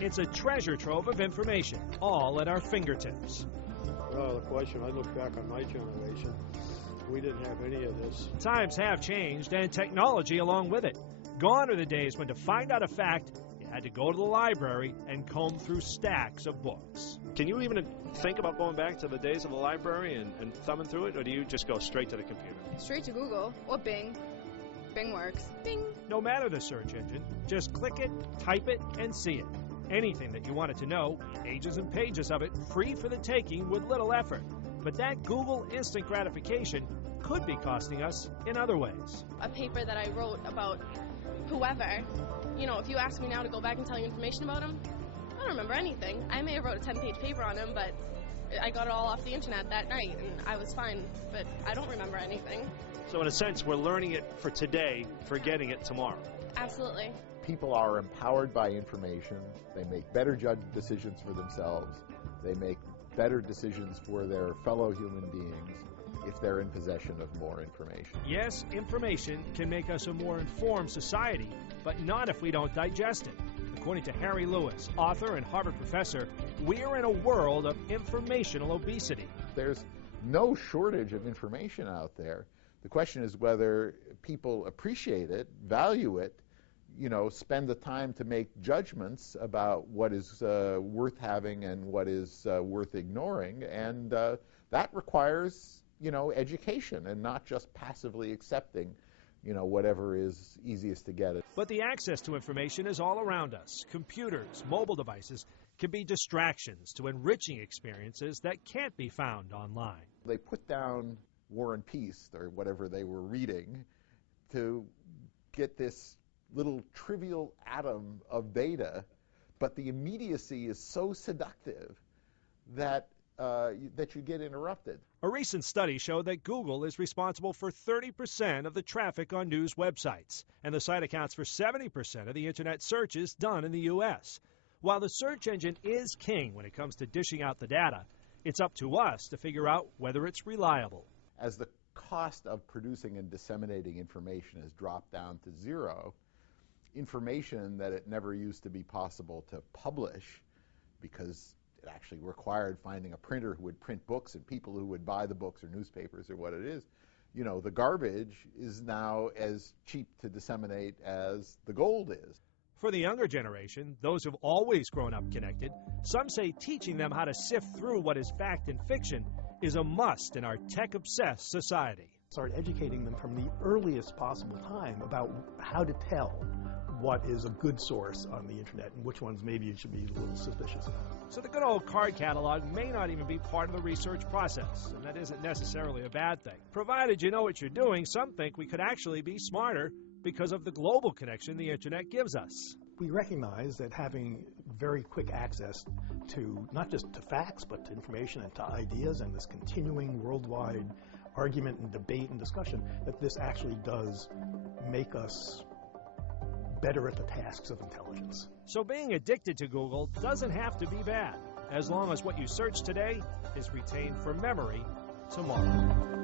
It's a treasure trove of information, all at our fingertips. Well, the question, I look back on my generation, we didn't have any of this. Times have changed, and technology along with it. Gone are the days when to find out a fact, you had to go to the library and comb through stacks of books. Can you even think about going back to the days of the library and thumbing through it, or do you just go straight to the computer? Straight to Google or Bing. Bing works. Bing! No matter the search engine, just click it, type it, and see it. Anything that you wanted to know, pages and pages of it, free for the taking with little effort. But that Google instant gratification could be costing us in other ways. A paper that I wrote about whoever, if you ask me now to go back and tell you information about him, I don't remember anything. I may have wrote a 10-page paper on him, but I got it all off the internet that night, and I was fine, but I don't remember anything. So in a sense, we're learning it for today, forgetting it tomorrow. Absolutely. People are empowered by information. They make better decisions for themselves. They make better decisions for their fellow human beings if they're in possession of more information. Yes, information can make us a more informed society, but not if we don't digest it. According to Harry Lewis, author and Harvard professor, we're in a world of informational obesity. There's no shortage of information out there. The question is whether people appreciate it, value it, spend the time to make judgments about what is worth having and what is worth ignoring, and that requires, education and not just passively accepting, whatever is easiest to get. But the access to information is all around us. Computers, mobile devices can be distractions to enriching experiences that can't be found online. They put down War and Peace, or whatever they were reading, to get this little trivial atom of data, but the immediacy is so seductive that you get interrupted. A recent study showed that Google is responsible for 30% of the traffic on news websites, and the site accounts for 70% of the internet searches done in the U.S. While the search engine is king when it comes to dishing out the data, it's up to us to figure out whether it's reliable. As the cost of producing and disseminating information has dropped down to zero, information that it never used to be possible to publish because it actually required finding a printer who would print books and people who would buy the books or newspapers or what it is, the garbage is now as cheap to disseminate as the gold is. For the younger generation, those who've always grown up connected, some say teaching them how to sift through what is fact and fiction is a must in our tech-obsessed society. Start educating them from the earliest possible time about how to tell what is a good source on the internet and which ones maybe you should be a little suspicious about. So the good old card catalog may not even be part of the research process, and that isn't necessarily a bad thing. Provided you know what you're doing, some think we could actually be smarter because of the global connection the internet gives us. We recognize that having very quick access to not just to facts, but to information and to ideas and this continuing worldwide argument and debate and discussion, that this actually does make us better at the tasks of intelligence. So being addicted to Google doesn't have to be bad, as long as what you search today is retained for memory tomorrow.